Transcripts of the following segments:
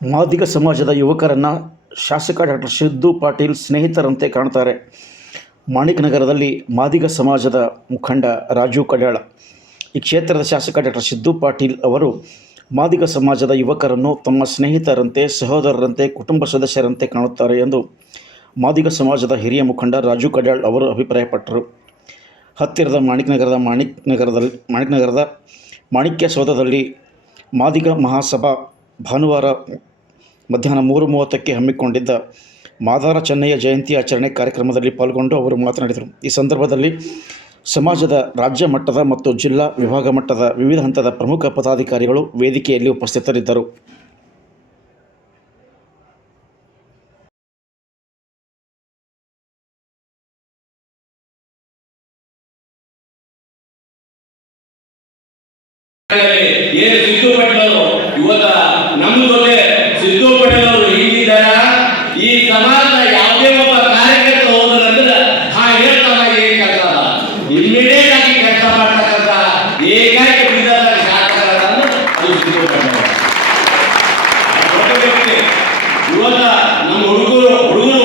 ಮಾದಿಗ ಸಮಾಜದ ಯುವಕರನ್ನು ಶಾಸಕ ಡಾಕ್ಟರ್ ಸಿದ್ದು ಪಾಟೀಲ್ ಸ್ನೇಹಿತರಂತೆ ಕಾಣ್ತಾರೆ. ಮಾಣಿಕ್ ನಗರದಲ್ಲಿ ಮಾದಿಗ ಸಮಾಜದ ಮುಖಂಡ ರಾಜು ಕಡ್ಯಾಳ ಈ ಕ್ಷೇತ್ರದ ಶಾಸಕ ಡಾಕ್ಟರ್ ಸಿದ್ದು ಪಾಟೀಲ್ ಅವರು ಮಾದಿಗ ಸಮಾಜದ ಯುವಕರನ್ನು ತಮ್ಮ ಸ್ನೇಹಿತರಂತೆ, ಸಹೋದರರಂತೆ, ಕುಟುಂಬ ಸದಸ್ಯರಂತೆ ಕಾಣುತ್ತಾರೆ ಎಂದು ಮಾದಿಗ ಸಮಾಜದ ಹಿರಿಯ ಮುಖಂಡ ರಾಜು ಕಡ್ಯಾಳ್ ಅವರು ಅಭಿಪ್ರಾಯಪಟ್ಟರು. ಹತ್ತಿರದ ಮಾಣಿಕ್ ನಗರದ ಮಾಣಿಕ್ಯ ಸೌಧದಲ್ಲಿ ಮಾದಿಗ ಮಹಾಸಭಾ ಭಾನುವಾರ ಮಧ್ಯಾಹ್ನ 3:30ಕ್ಕೆ ಹಮ್ಮಿಕೊಂಡಿದ್ದ ಮಾದಾರ ಚೆನ್ನಯ್ಯ ಜಯಂತಿ ಆಚರಣೆ ಕಾರ್ಯಕ್ರಮದಲ್ಲಿ ಪಾಲ್ಗೊಂಡು ಅವರು ಮಾತನಾಡಿದರು. ಈ ಸಂದರ್ಭದಲ್ಲಿ ಸಮಾಜದ ರಾಜ್ಯ ಮಟ್ಟದ ಮತ್ತು ಜಿಲ್ಲಾ ವಿಭಾಗ ಮಟ್ಟದ ವಿವಿಧ ಹಂತದ ಪ್ರಮುಖ ಪದಾಧಿಕಾರಿಗಳು ವೇದಿಕೆಯಲ್ಲಿ ಉಪಸ್ಥಿತರಿದ್ದರು. ನಮ್ಮ ಜೊತೆ ಸಿದ್ದು ಪಟೇಲ್ ಅವರು ಹೀಗಿದ್ದಾರೆ. ಈ ಸಮಾಜ ಯಾವುದೇ ಒಬ್ಬ ಕಾರ್ಯಕರ್ತ ಹೋದ್ರೆ ಹೇಳ್ತಾರ ಏನ್ ಕೆಲಸ ಇಮ್ಮಿಡಿಯೇಟ್ ಆಗಿ ಕೆಲಸ ಮಾಡ್ತಕ್ಕಂಥ ಏಕೈಕ ಬೀದರ್ ಶಾಸಕರನ್ನು ಅದು ಸಿದ್ದು ಪಟೇಲ್. ಇವತ್ತ ನಮ್ಮ ಹುಡುಗರು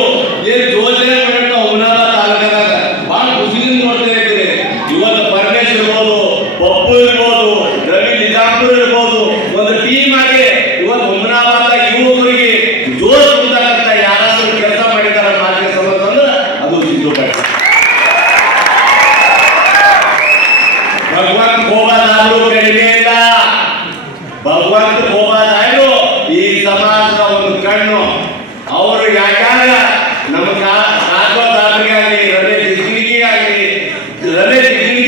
ಏನ್ ಯೋಜನೆ ಮಾಡಿರ್ತಾವ ಹುಮನಾಬಾದ್ ತಾಲೂಕದಾಗ ಬಹಳ ಖುಷಿಯಿಂದ ನೋಡ್ತಾ ಇದ್ದೀರಿ. ಇವತ್ತು ಪರಮೇಶ್ ಇರ್ಬೋದು, ಪಪ್ಪು ಇರ್ಬೋದು, ರವಿ ನಿಜಾಂಪುರ್ ಇರ್ಬೋದು, ಒಂದು ಟೀಮ್ ಆಗಿ ಇವತ್ತು ಹುಮನಾಬಾದ್ ಯುವಕರಿಗೆ ಜೋಶ್ ಉಂಟಾಗಂತ ಯಾರಾದ್ರೂ ಕೆಲಸ ಮಾಡಿದಾರ ಮಾತಿಗೆ ಸಂಬಂಧ ಅಂದ್ರೆ ಅದು ಸಿದ್ದು ಪಟೇಲ್. ಭಗವಂತ ಹೋಗೋದಾದ್ರೂ ಕಡಿಮೆ ಇಲ್ಲ. ಭಗವಂತ ಹೋಗೋದಾದ್ರೂ ಈ ಸಮಾಜದ ಒಂದು ಕಣ್ಣು. ಅವರು ಯಾಕಂದ್ರ ನಮ್ಮ ಆಗಲಿ ರಮೇಶ್ ಜಿಂದಗಿ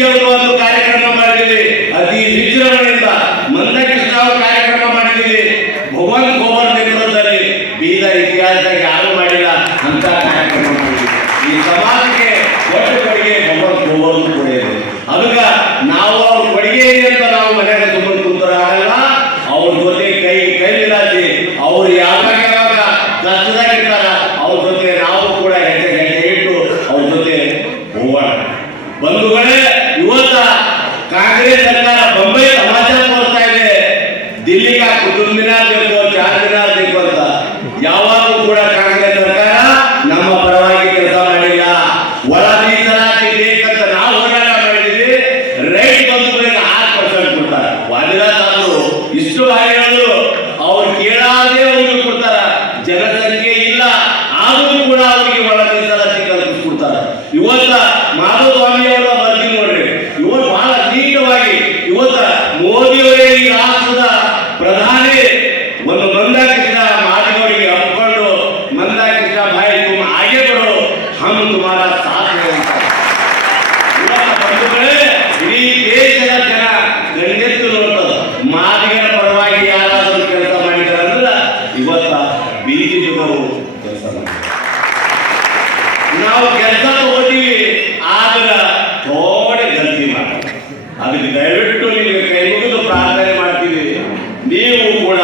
ಅವರು ಒಂದು ಕಾರ್ಯಕ್ರಮ ಮಾಡಿದ್ವಿ, ಅತಿ ವಿಜೃಂಭಣೆಯಿಂದ. ಮಂದಕೃಷ್ಣ ಅವರು ಕಾರ್ಯಕ್ರಮ ಮಾಡಿದ್ವಿ. ಭಗವಂತ ಗೋವರ್ ನೇತೃತ್ವದಲ್ಲಿ ಬೀದರ್ ಇತಿಹಾಸದಾಗ ಯಾರು ಮಾಡಿಲ್ಲ ಅಂತ ಕಾರ್ಯಕ್ರಮ ಮಾಡಿದ್ವಿ. ಈ ಸಮಾಜಕ್ಕೆ ಒಟ್ಟು ಕೊಡುಗೆ ಭಗವಂತ ಗೋವರ್ ಕೂಡ ಇದೆ. ಅದಕ್ಕ ನಾವು ಅವ್ರ ಕೊಡುಗೆ ಇದೆ ಅಂತ ನಾವು ಮನೆಯಾಗ ಸುಮ್ಮನೆ ಕುಂತರ ಆಗಲ್ಲ. ಅವ್ರ ಜೊತೆ ಕೈ ಮಿಲಾಸಿ ಅವ್ರು ಯಾವಾಗ ಕಷ್ಟದಾಗಿರ್ತಾರ ಅವ್ರ ಜೊತೆ ನಾವು ಕೂಡ ಹೆಜ್ಜೆ ಇಟ್ಟು ಅವ್ರ ಜೊತೆ ಹೋಗೋಣ. ಬಂಧುಗಳೇ, ಇವತ್ತ ಕಾಂಗ್ರೆಸ್ ಸರ್ಕಾರ ಬೊಂಬೈ ಸಮಾಚಾರ ತೋರಿಸ್ತಾ ಇದೆ. ದಿಲ್ಲಿಗೆ ಕುತುಬ್ ಮಿನಾರ್ ಬೇಕು, ಚಾರ್ ಮಿನಾರ್ ಬೇಕು ಅಂತ. ಯಾವಾಗೂ ಕೂಡ ಕಾಂಗ್ರೆಸ್ ಸರ್ಕಾರ ನಮ್ಮ ಪರವಾಗಿ ಕೆಲಸ ಮಾಡಿಲ್ಲ. ಒಳ ಮೀಸಲಾತಿ ಬೇಕಂತ ನಾವು ಹೋರಾಟ ಮಾಡಿದ್ವಿ. ರೈಟ್ ಬಂಧುಗಳಿಗೆ 6% ಕೊಡ್ತಾರೆ. ವಾದಿರಾಜ್ ಅವರು ಇಷ್ಟು ಬಾರಿ ಹೇಳಿದ್ರು, ಅವ್ರು ಕೇಳಾದೇ ಅವ್ರಿಗೆ ಕೊಡ್ತಾರ. ಜನಸಂಖ್ಯೆ ಇಲ್ಲ ಆದರೂ ಕೂಡ ಅವರಿಗೆ ಒಳ ಮೀಸಲಾತಿ ಕಲ್ಪಿಸ್ಕೊಡ್ತಾರೆ. ಇವತ್ತ ಮಾಧುಸ್ವಾಮಿ ಅವರ ವರದಿ ನೋಡ್ರಿ, ಇವತ್ತು ಬಹಳ ನೀಟವಾಗಿ ಇವತ್ತ ಮೋದಿಯವರೇ ಈ ರಾಷ್ಟ್ರದ ಪ್ರಧಾನಿ ಒಂದು ಮಂದಕೃಷ್ಣ ಮಾದಿಗವರಿಗೆ ಹಬ್ಕೊಂಡು ಮಂದಕೃಷ್ಣ ಭಾಯಿ ತುಮ್ ಆಗೆ ಬರೋ ಹಮ್ ತುಮಾರ ಸಾಥ್ ಹೈ ಅಂತ. ಇವತ್ತ ಬಂಧುಗಳೇ, ಇಡೀ ದೇಶದ ಜನ ಗಣ್ಯತ್ತು ನೋಡ್ತದ ಮಾದಿಗರ ಪರವಾಗಿ ಯಾರಾದರೂ ಕೆಲಸ ಮಾಡಿದಾರೆ ಅಂದ್ರೆ ಇವತ್ತ ಬಿಜೆಪಿಯವರು ಕೆಲಸ ಮಾಡಿದ್ದಾರೆ. ನಾವು ಕೆಲಸ ತಗೋತೀವಿ, ಆದ್ರೆ ಥೋಡೆ ಗಲ್ತಿ ಮಾಡ್ತೀವಿ. ಅದಕ್ಕೆ ದಯವಿಟ್ಟು ನಿಮಗೆ ಕೈ ಮುಗಿದು ಪ್ರಾರ್ಥನೆ ಮಾಡ್ತೀವಿ. ನೀವು ಕೂಡ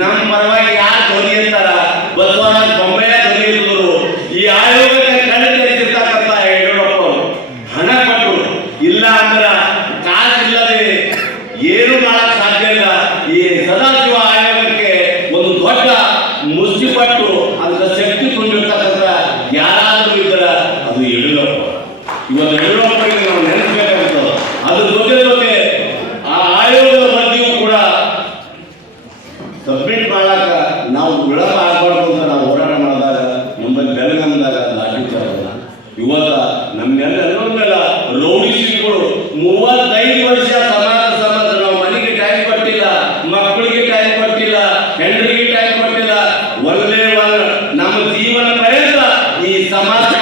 ನಮ್ಮ ಪರವಾಗಿ ಯಾರು ಧ್ವನಿ ಅಂತಾರ, ಬಸವರಾಜ ಬೊಮ್ಮಾಯಿ ಧ್ವನಿ ಇದ್ರು. ಈ ಆಯೋಗಕ್ಕೆ ಕಣ್ಣು ತೆರೆದಿರ್ತಕ್ಕಂಥ ಯಡಿಯೂರಪ್ಪ ಅವರು ಹಣ ಕೊಟ್ಟರು. ಇಲ್ಲ ಅಂದ್ರೆ ಕಾಸಿಲ್ಲದೆ ಏನು ಮಾಡಕ್ ಸಾಧ್ಯ ಇಲ್ಲ. ಈ ಸದಾಶಿವ ಆಯೋಗಕ್ಕೆ ಒಂದು ದೊಡ್ಡ ಮುಷ್ಟಿಪಟ್ಟು ಅದರ ಶಕ್ತಿ ತುಂಬಿರ್ತಕ್ಕಂಥ ಯಾರಾದರೂ ಇದ್ದರ ಅದು ಯಡಿಯೂರಪ್ಪ. ಇವತ್ತು ಯಡಿಯೂರಪ್ಪರಿಗೆ ನಾವು ನೆನೆಸಬೇಕಾಗುತ್ತದೆ. ಅದ್ರ ಜೊತೆ ಆ ಆಯೋಗದ ವರದಿಯೂ ಕೂಡ ಸಬ್ಮಿಟ್ ಮಾಡಾಕ ನಾವು ವಿಳಂಬ ಆಗಬಾರ್ದು ಅಂತ ನಾವು ಹೋರಾಟ ಮಾಡಿದಾಗ ನಮ್ಮಲ್ಲಿ ಬೆಳಗಾಮದಾಗ ಲಾಠಿ ಚಾರ್ಜ್. ಇವತ್ತ ನಮ್ಮೆಲ್ಲ ರೌಡಿಗಳು 35 ವರ್ಷ ಸಮಾಜ ನಾವು ಮನೆಗೆ ಟೈಮ್ ಕೊಟ್ಟಿಲ್ಲ, ಮಕ್ಕಳಿಗೆ ಟೈಮ್ ಕೊಟ್ಟಿಲ್ಲ, ಹೆಂಡರಿಗೆ ಟೈಮ್ ಕೊಟ್ಟಿಲ್ಲ. ಒಳ್ಳೆ ನಮ್ಮ ಜೀವನ ಪರ್ಯಂತ ಈ ಸಮಾಜ